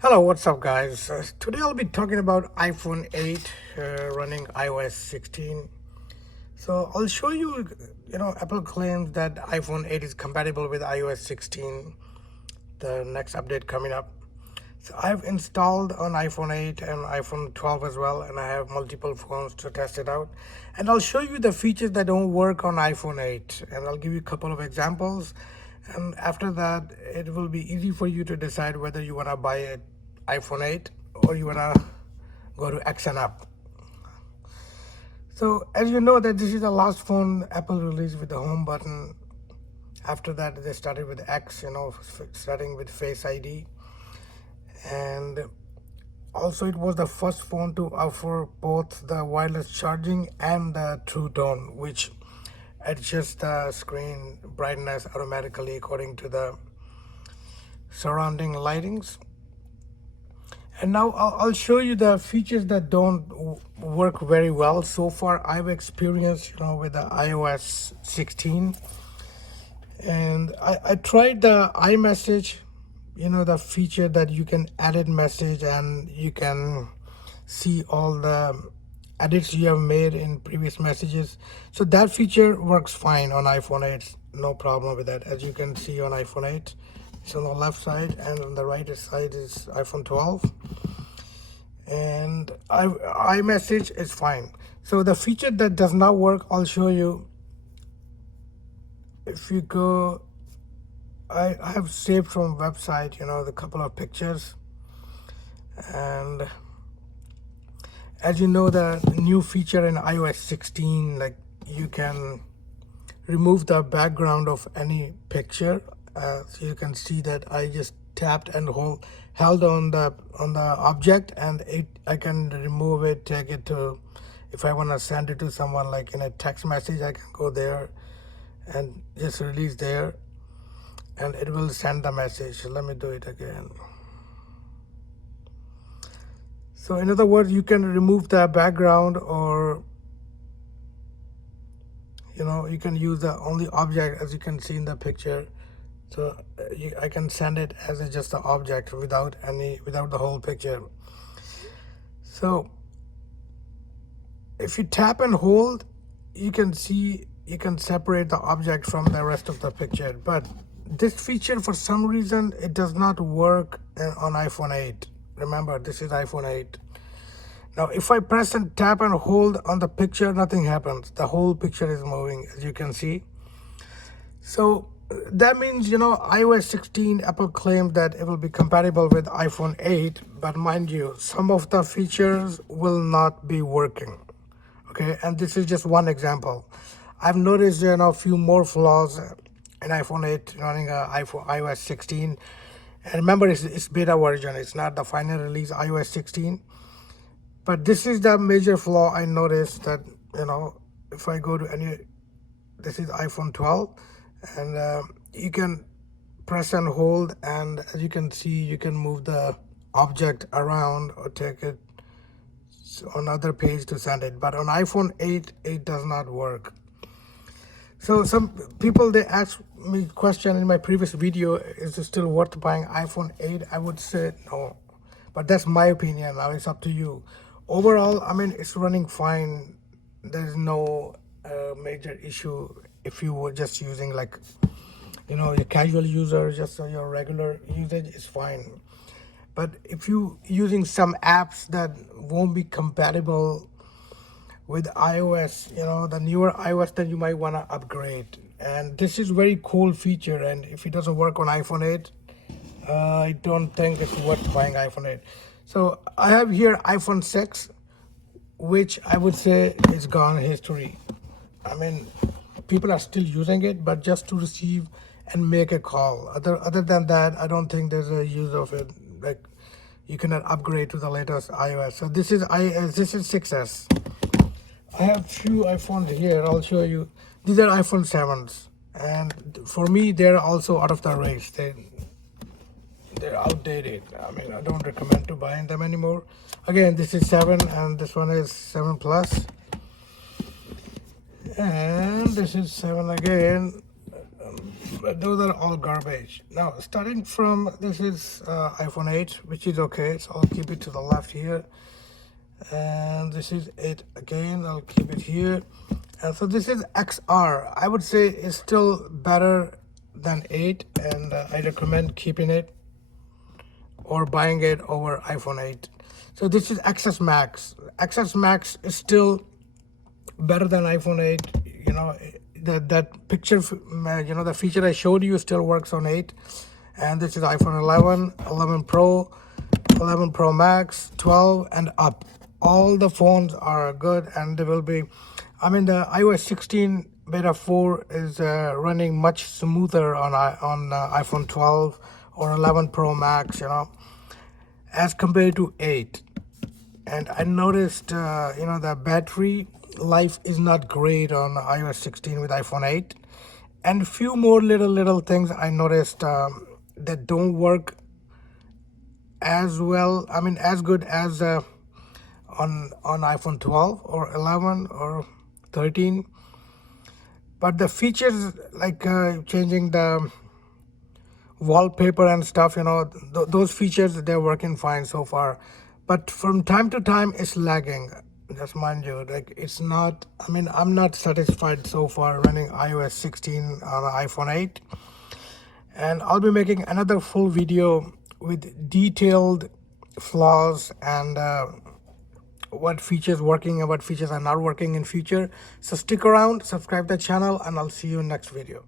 Hello, what's up, guys? Today I'll be talking about iPhone 8 running iOS 16. So I'll show you, Apple claims that iPhone 8 is compatible with iOS 16, the next update coming up. So I've installed on iPhone 8 and iPhone 12 as well, and I have multiple phones to test it out. And I'll show you the features that don't work on iPhone 8, and I'll give you a couple of examples. And after that, it will be easy for you to decide whether you want to buy an iPhone 8 or you want to go to X and up. So as you know that this is the last phone Apple released with the home button. After that, they started with X, starting with Face ID. And also it was the first phone to offer both the wireless charging and the True Tone, which adjusts the screen brightness automatically according to the surrounding lightings. And now I'll show you the features that don't work very well so far. I've experienced, with the iOS 16, and I tried the iMessage, the feature that you can edit message and you can see all the edits you have made in previous messages. So that feature works fine on iPhone 8, no problem with that. As you can see on iPhone 8, it's on the left side, and on the right side is iPhone 12. And iMessage is fine. So the feature that does not work, I'll show you. If you go, I have saved from website, the couple of pictures. And as you know, the new feature in iOS 16, like you can remove the background of any picture. So you can see that I just tapped and held on the object, and I can remove it, take it to, if I want to send it to someone like in a text message, I can go there and just release there, and it will send the message. Let me do it again. So in other words, you can remove the background, or you can use the only object, as you can see in the picture. So I can send it as just the object without the whole picture. So if you tap and hold, you can see, you can separate the object from the rest of the picture. But this feature, for some reason, it does not work on iPhone 8. Remember, this is iPhone 8. Now, if I press and tap and hold on the picture, nothing happens. The whole picture is moving, as you can see. So that means, iOS 16, Apple claimed that it will be compatible with iPhone 8, but mind you, some of the features will not be working. Okay, and this is just one example. I've noticed, a few more flaws in iPhone 8 running iOS 16. And remember, it's beta version. It's not the final release iOS 16. But this is the major flaw I noticed, that, if I go to this is iPhone 12, and you can press and hold, and as you can see, you can move the object around or take it on other page to send it. But on iPhone 8, it does not work. So some people, they asked me question in my previous video, is it still worth buying iPhone 8? I would say no, but that's my opinion. Now it's up to you. Overall, I mean, it's running fine. There's no major issue if you were just using, like, your casual user, just your regular usage is fine. But if you using some apps that won't be compatible with iOS, the newer iOS, then you might want to upgrade. And this is very cool feature, and if it doesn't work on iPhone 8, I don't think it's worth buying iPhone 8. So I have here iPhone 6, which I would say is gone history. I mean, people are still using it, but just to receive and make a call. Other than that, I don't think there's a use of it. Like, you cannot upgrade to the latest iOS. So this is 6S. I have few iPhones here. I'll show you. These are iPhone 7s, and for me, they're also out of the race. They're outdated. I mean, I don't recommend to buying them anymore. Again, this is 7, and this one is 7 Plus, and this is 7 again. But those are all garbage. Now, starting from, this is iPhone 8, which is okay, so I'll keep it to the left here. And this is 8 again, I'll keep it here. And so this is XR. I would say it's still better than 8, and I recommend keeping it or buying it over iPhone 8. So this is XS Max. XS Max is still better than iPhone 8. You know, that picture, you know, the feature I showed you still works on 8. And this is iPhone 11, 11 Pro, 11 Pro Max, 12 and up. All the phones are good, and they will be, I mean, the iOS 16 beta 4 is running much smoother on iPhone 12 or 11 Pro Max, you know, as compared to 8. And I noticed, you know, the battery life is not great on iOS 16 with iPhone 8. And few more little things I noticed that don't work as well, I mean, as good as on iPhone 12 or 11 or 13. But the features like changing the wallpaper and stuff, you know, those features, they're working fine so far. But from time to time it's lagging, just mind you, like it's not, I mean, I'm not satisfied so far running iOS 16 on iPhone 8. And I'll be making another full video with detailed flaws and what features working and what features are not working in future. So stick around, subscribe the channel, and I'll see you in next video.